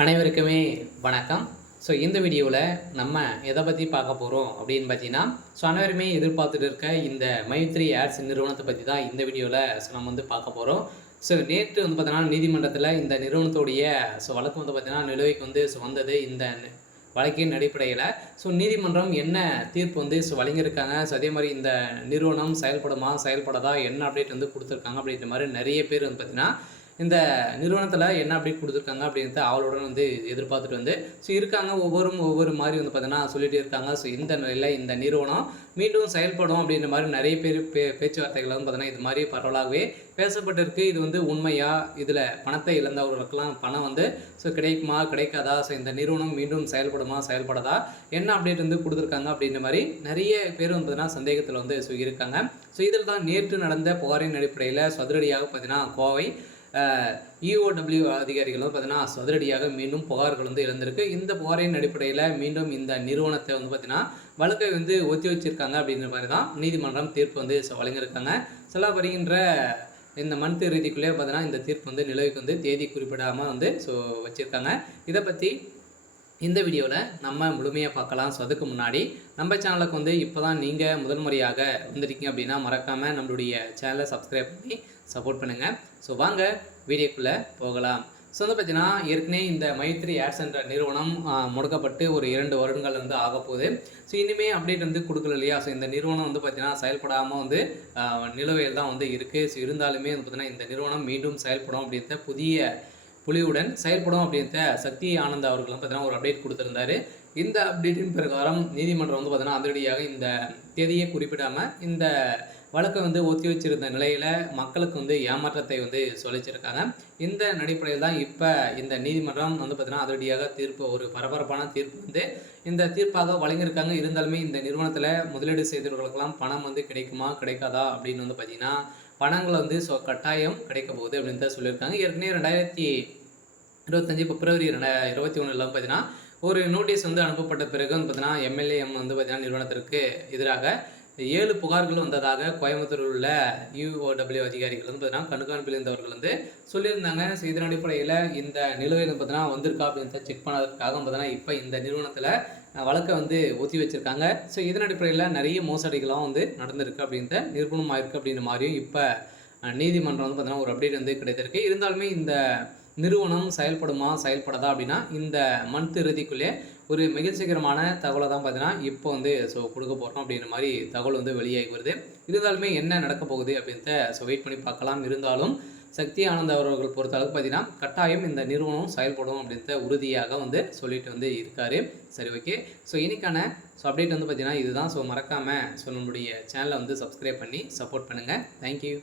அனைவருக்குமே வணக்கம். இந்த வீடியோவில் நம்ம எதை பற்றி பார்க்க போகிறோம் அப்படின்னு பார்த்தீங்கன்னா, அனைவருமே எதிர்பார்த்துட்டு இருக்க இந்த மைத்ரி ஏர்ஸ் நிறுவனத்தை பற்றி தான் இந்த வீடியோவில் நம்ம வந்து பார்க்க போகிறோம். நேற்று வந்து பார்த்தீங்கன்னா நீதிமன்றத்தில் இந்த நிறுவனத்துடைய வழக்கு வந்து பார்த்தீங்கன்னா நிலுவைக்கு வந்து வந்தது. இந்த வழக்கின் அடிப்படையில் நீதிமன்றம் என்ன தீர்ப்பு வந்து வழங்கியிருக்காங்க. அதே மாதிரி இந்த நிறுவனம் செயல்படுமா செயல்படாதா என்ன அப்டேட் வந்து கொடுத்துருக்காங்க அப்படின்ற மாதிரி நிறைய பேர் வந்து பார்த்தீங்கன்னா இந்த நிறுவனத்தில் என்ன அப்டேட் கொடுத்துருக்காங்க அப்படின்றத ஆவலுடன் வந்து எதிர்பார்த்துட்டு வந்து இருக்காங்க. ஒவ்வொரு மாதிரி வந்து பார்த்தீங்கன்னா சொல்லிகிட்டே இருக்காங்க. இந்த நிலையில் இந்த நிறுவனம் மீண்டும் செயல்படும் அப்படின்ற மாதிரி நிறைய பேர் பேச்சுவார்த்தைகள் வந்து பார்த்தீங்கன்னா இது மாதிரி பரவலாகவே பேசப்பட்டிருக்கு. இது வந்து உண்மையா, இதில் பணத்தை இழந்தவர்களுக்கெல்லாம் பணம் வந்து கிடைக்குமா கிடைக்காதா, இந்த நிறுவனம் மீண்டும் செயல்படுமா செயல்படாதா, என்ன அப்டேட் வந்து கொடுத்துருக்காங்க அப்படின்ற மாதிரி நிறைய பேர் வந்து பார்த்தீங்கன்னா சந்தேகத்தில் வந்து இருக்காங்க. இதில் தான் நேற்று நடந்த புகாரின் அடிப்படையில் சதுரடியாக பார்த்தீங்கன்னா கோவை இஓடபிள்யூ அதிகாரிகள் வந்து பார்த்தீங்கன்னா சதுரடியாக மீண்டும் புகார்கள் வந்து இழந்திருக்கு. இந்த புகாரின் அடிப்படையில் மீண்டும் இந்த நிறுவனத்தை வந்து பார்த்தீங்கன்னா வழக்கை வந்து ஒத்தி வச்சிருக்காங்க அப்படின்ற மாதிரி தான் நீதிமன்றம் தீர்ப்பு வந்து வழங்கியிருக்காங்க. வருகின்ற இந்த மந்த் இறுதிக்குள்ளே பார்த்தீங்கன்னா இந்த தீர்ப்பு வந்து நிலவுக்கு வந்து தேதி குறிப்பிடாமல் வந்து வச்சுருக்காங்க. இதை பற்றி இந்த வீடியோவில் நம்ம முழுமையாக பார்க்கலாம். அதுக்கு முன்னாடி நம்ம சேனலுக்கு வந்து இப்போ தான் நீங்கள் முதல் முறையாக வந்திருக்கீங்க அப்படின்னா மறக்காமல் நம்மளுடைய சேனலை சப்ஸ்கிரைப் பண்ணி சப்போர்ட் பண்ணுங்கள். வாங்க வீடியோக்குள்ளே போகலாம். வந்து பார்த்தீங்கன்னா ஏற்கனவே இந்த மைத்ரி ஏர்ஸ் என்ற நிறுவனம் முடக்கப்பட்டு ஒரு 2 வருடங்கள் வந்து ஆக போகுது. இனிமேல் அப்டேட் வந்து கொடுக்கல இல்லையா. இந்த நிறுவனம் வந்து பார்த்தீங்கன்னா செயல்படாமல் வந்து நிலுவையில் தான் வந்து இருக்குது. இருந்தாலுமே வந்து பார்த்தீங்கன்னா இந்த நிறுவனம் மீண்டும் செயல்படும் அப்படின்ற புதிய புலியுடன் செயல்படும் அப்படின்ற சக்தி ஆனந்த் அவர்கள் பார்த்தீங்கன்னா ஒரு அப்டேட் கொடுத்துருந்தாரு. இந்த அப்டேட்டின் பிரகாரம் நீதிமன்றம் வந்து பார்த்தீங்கன்னா அதிரடியாக இந்த தேதியை குறிப்பிடாமல் இந்த வழக்கை வந்து ஒத்தி வச்சிருந்த நிலையில் மக்களுக்கு வந்து ஏமாற்றத்தை வந்து சொல்லிச்சிருக்காங்க. இந்த அடிப்படையில் தான் இப்போ இந்த நீதிமன்றம் வந்து பார்த்தீங்கன்னா அதிரடியாக தீர்ப்பு, ஒரு பரபரப்பான தீர்ப்பு வந்து இந்த தீர்ப்பாக வழங்கியிருக்காங்க. இருந்தாலுமே இந்த நிறுவனத்தில் முதலீடு செய்தவர்களுக்கெல்லாம் பணம் வந்து கிடைக்குமா கிடைக்காதா அப்படின்னு வந்து பார்த்தீங்கன்னா பணங்கள் வந்து கட்டாயம் கிடைக்க போகுது அப்படின்னு தான் சொல்லியிருக்காங்க. ஏற்கனவே 2025 பிப்ரவரி 2021 பார்த்தீங்கன்னா ஒரு நோட்டீஸ் வந்து அனுப்பப்பட்ட பிறகு வந்து பார்த்தீங்கன்னா எம்எல்ஏஎம் வந்து பார்த்தீங்கன்னா நிறுவனத்திற்கு எதிராக 7 புகார்கள் வந்ததாக கோயம்புத்தூரில் உள்ள யூஓடபிள்யூ அதிகாரிகள் வந்து பார்த்தீங்கன்னா கண்காணிப்பில் இருந்தவர்கள் வந்து சொல்லியிருந்தாங்க. இதன் அடிப்படையில் இந்த நிலுவையில் பார்த்தீங்கன்னா வந்திருக்கா அப்படின்னு செக் பண்ணதுக்காக பார்த்தீங்கன்னா இப்போ இந்த நிறுவனத்தில் வழக்கை வந்து ஒத்தி வச்சுருக்காங்க. இதன் அடிப்படையில் நிறைய மோசடிகளாக வந்து நடந்திருக்கு அப்படின்ற நிரூபணமாக இருக்குது அப்படின்ற மாதிரியும் இப்போ நீதிமன்றம் வந்து பார்த்தீங்கன்னா ஒரு அப்டேட் வந்து கிடைத்திருக்கு. இருந்தாலுமே இந்த நிறுவனம் செயல்படுமா செயல்படாதா அப்படின்னா இந்த மந்த் இறுதிக்குள்ளே ஒரு மகிழ்ச்சிகரமான தகவலை தான் பார்த்தீங்கன்னா இப்போ வந்து கொடுக்க போகிறோம் அப்படின்ற மாதிரி தகவல் வந்து வெளியாகி வருது. இருந்தாலுமே என்ன நடக்க போகுது அப்படின்றத வெயிட் பண்ணி பார்க்கலாம். இருந்தாலும் சக்தி ஆனந்த் அவர்கள் பொறுத்தளவுக்கு பார்த்தீங்கன்னா கட்டாயம் இந்த நிறுவனம் செயல்படும் அப்படின்ற உறுதியாக வந்து சொல்லிட்டு வந்து இருக்காரு. சரி, ஓகே. இன்னைக்கான அப்டேட் வந்து பார்த்தீங்கன்னா இதுதான். மறக்காமல் நம்மளுடைய சேனலை வந்து சப்ஸ்கிரைப் பண்ணி சப்போர்ட் பண்ணுங்கள். தேங்க்யூ.